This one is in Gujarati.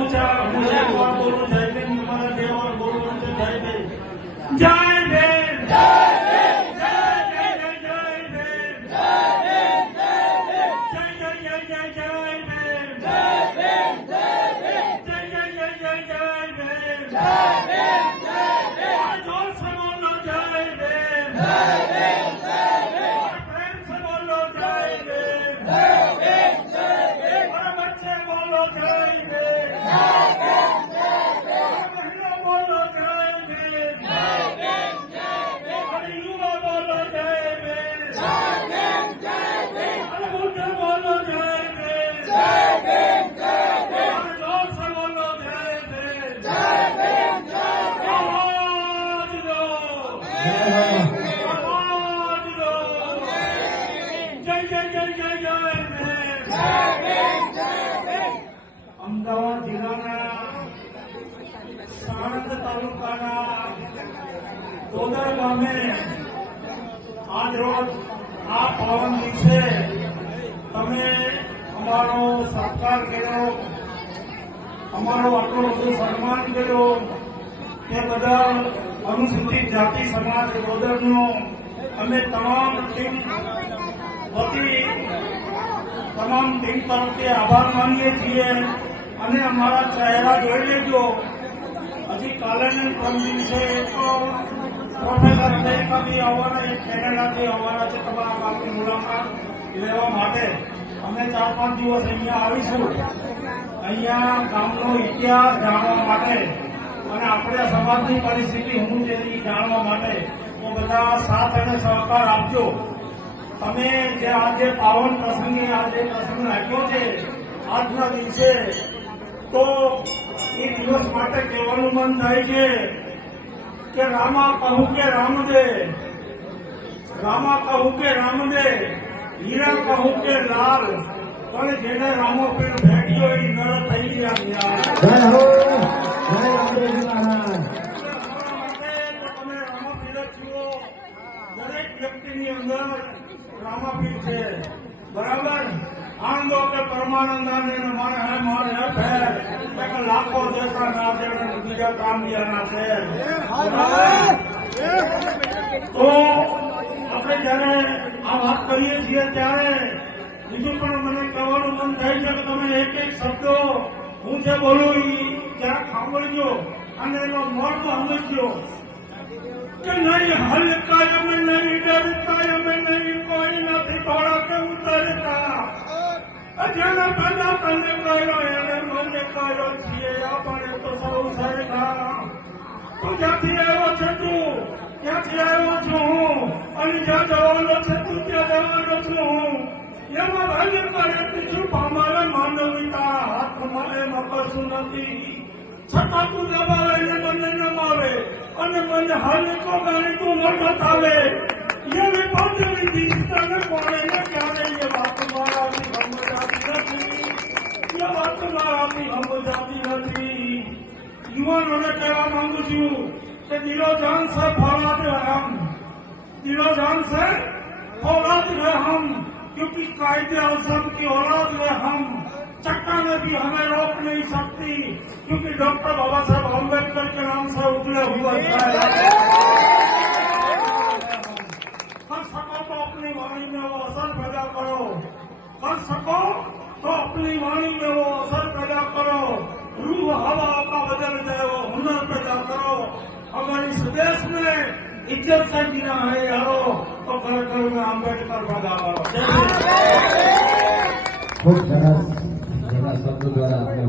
ऊंचा मुझे एक बार बोलो जय भीम, तुम्हारा देव और बोलो जय भीम, जय भीम, जय भीम, जय जय जय जय भीम, जय भीम, जय जय जय जय जय भीम, जय भीम, जय जय जय जय जय भीम, जय भीम, और जोर से बोलो जय भीम, जय भीम, और प्रेम से बोलो जय भीम, जय भीम, और बच्चे बोलो जय भीम, जय भीम, और महिला बोलो जय भीम, जय भीम, और युवा बोलो जय भीम, जय भीम, और बुद्ध बोलो जय भीम, जय भीम, और जोर से बोलो जय भीम, जय भीम, आवाज दो, आवाज दो, जय जय जय जय जय भीम, અમદાવાદ જિલ્લાના સાણંદ તાલુકાના ગોદર ગામે આજ રોજ આ પાવન દિવસે તમે અમારો સત્કાર કર્યો, અમારો આટલો બધું સન્માન કર્યો તે બદલ અનુસૂચિત જાતિ સમાજ ગોદરનો અમે તમામ ટીમ વતી તમામ ટીમ તરફથી આભાર માનીએ છીએ અને અમારા ચહેરા જોઈ લેજો. હજી કાલે પરમ દિવસે એક પ્રોફેસર અમેરિકા બી આવવાના, એક કેનેડાથી આવવાના છે તમારા ગામની મુલાકાત લેવા માટે. અમે 4-5 દિવસ અહીંયા આવીશું, અહીંયા ગામનો ઇતિહાસ જાણવા માટે અને આપણે સમાજની પરિસ્થિતિ શું છે એ જાણવા માટે. તો બધા સાથ અને સહકાર આપજો. તમે જે આજે પાવન પ્રસંગે આજે પ્રસંગ રાખ્યો છે આજના દિવસે, તો એ દિવસ માટે કહેવાનું મન થાય છે કે રામા કહું કે રામદે, રામા કહું કે રામદે, હીરા કહું કે લાલ, પણ જેને રામો પીર ભેટ્યો એ નર થઈ ગયા. તમે રામાપીર છો, દરેક વ્યક્તિની અંદર रामापीर છે, બરાબર. आनंदो के परमानंदाने मारे है मारे है फैर एक लाखों जैसा ना दे बीजा काम दिया ना से. तो આપણે જયારે આ વાત કરીએ છીએ ત્યારે બીજું પણ મને કહેવાનું મન થાય છે કે તમે એક એક શબ્દો હું જે બોલું એ ક્યાંક સાંભળજો અને એનો મર્મ સમજજો કે નહીં હલકા અમે નહીં ડરતા, અમે નહીં કોઈ નથી થોડા કે ઉતરતા. જેને પેદા તને કર્યો એને મને કર્યો છીએ આપણે તો સૌ સરખા. તું જ્યાંથી આવ્યો છે તું ત્યાંથી આવ્યો છું હું, અને જ્યાં જવાનો છે તું ત્યાં જવાનો છું હું. એમાં ભાગ્ય કરે તું પામારે માનવીતા હાથમાં એમાં કશું નથી. છતાં તું દબાવે ને મને નમાવે અને મને હાલકો ગાડી તું મઠ આવે. એવી પંચમી દીશ તને કોણે ને ક્યારે એ વાત મારાથી સમજાતી નથી, એ વાત મારાથી સમજાતી નથી. યુવાનોને કહેવા માંગુ છું કે દિલો જાન સે ફौलाद है हम, दिलो जान से फौलाद है हम, क्योंकि कायदे आज़म की औलाद है हम. चट्टान भी हमें रोक नहीं सकती क्योंकि डॉक्टर बाबा साहब अम्बेडकर के नाम से उगले हुए हैं. कर सको तो अपनी वाणी में वो असर पैदा करो, कर सको तो अपनी वाणी में वो असर पैदा करो. रूह हवा का बदल जाए वो हुनर पैदा करो. अगर इस देश में इज्जत से जीना है यारो तो घर घर में अम्बेडकर पैदा करो.